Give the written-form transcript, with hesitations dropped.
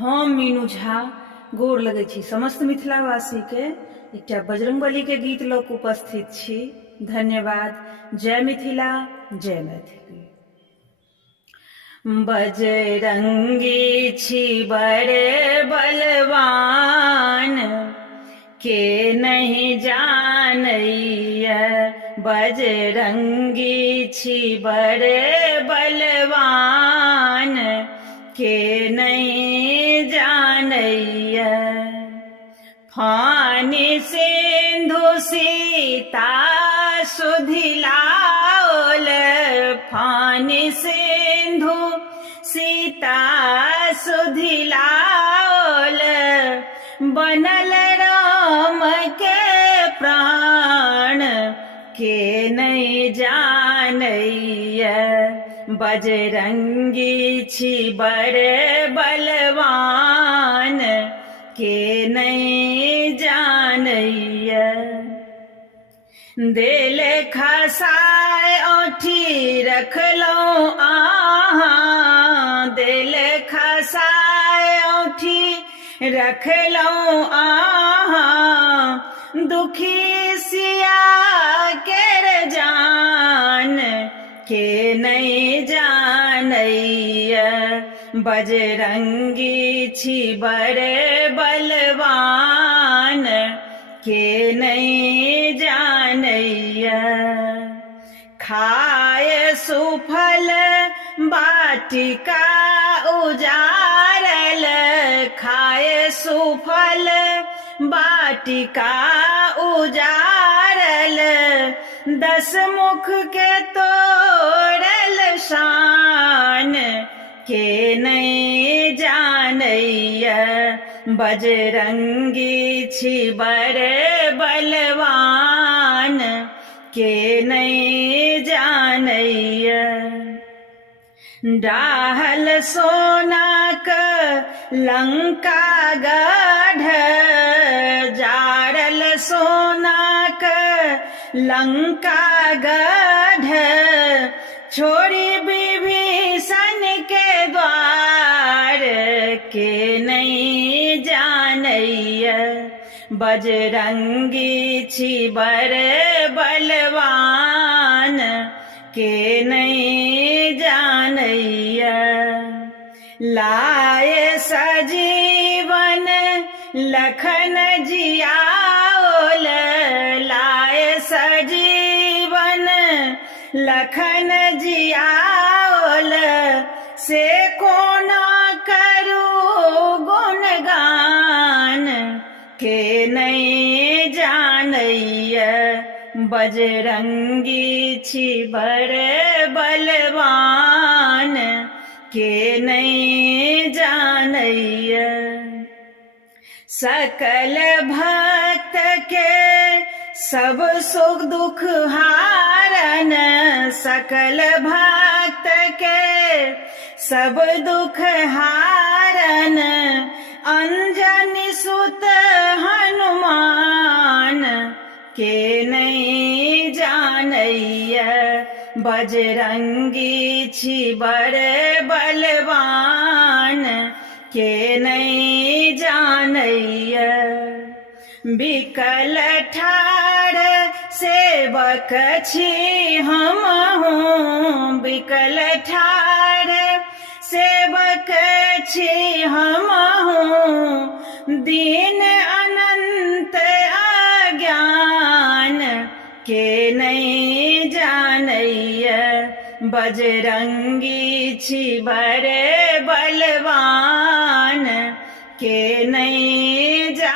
हम मीनू झा गोर लगै छी समस्त मिथिलावासी के एकटा बजरंगबली के गीत लऽ कऽ उपस्थित छी। धन्यवाद। जय मिथिला, जय मैथिली। बजरंगी छी बड़े बलवान, के नहीं जानैया। बजरंगी छी बड़े बलवान, के नहीं जानैया। फानी सिंधु सीता सुधिलाओल, फानी सिंधु सीता सुधिलाओल। बनल राम के प्राण, के नहीं जानैया। बजरंगी छी बड़े बलवान, के नहीं जानैया। देल खसाय औठी रखलौं आहाँ, दिल खसाय औठी रखलौं आहाँ। दुखी सिया केर जान, के नहीं जानैया। बजरंगी छी बड़े बलवान, के नहीं जानैया। खाए सुफल बाटिका उजारल, खाए सुफल बाटिका उजारल। 10 मुख के तोड़ल शान, के नहीं जानैया। बजरंगी छी बड़े बलवान, के नहीं जानैया। डाहल सोना का लंका गढ़, जारल सोना का लंका गढ़। छोड़ी विभीषण के द्वार, के नहीं जानैया। बजरंगी छी बड़े बलवान, के नहीं जानैया। लाए सजीवन लखन जियाओल, लाए सजीवन लखन जियाओल। से कोना करू गुणगान, के नहीं जानैया। बजरंगी छी बड़े बलवान, के नहीं जानैया। सकल भक्त के सब सुख दुख हारन, सकल भक्त के सब दुख हारन। अंजनी सुत हनुमान, के नहीं जानैया। बजरंगी छी बड़े बलवान, के नहीं जानैया। बिकल ठाड़ सेवक छी हमहूँ, बिकल ठाड़ सेवक छी हमहूँ। दीन अनंत अज्ञान, के नहीं जानैया। बजरंगी छी बड़े बलवान, के नहीं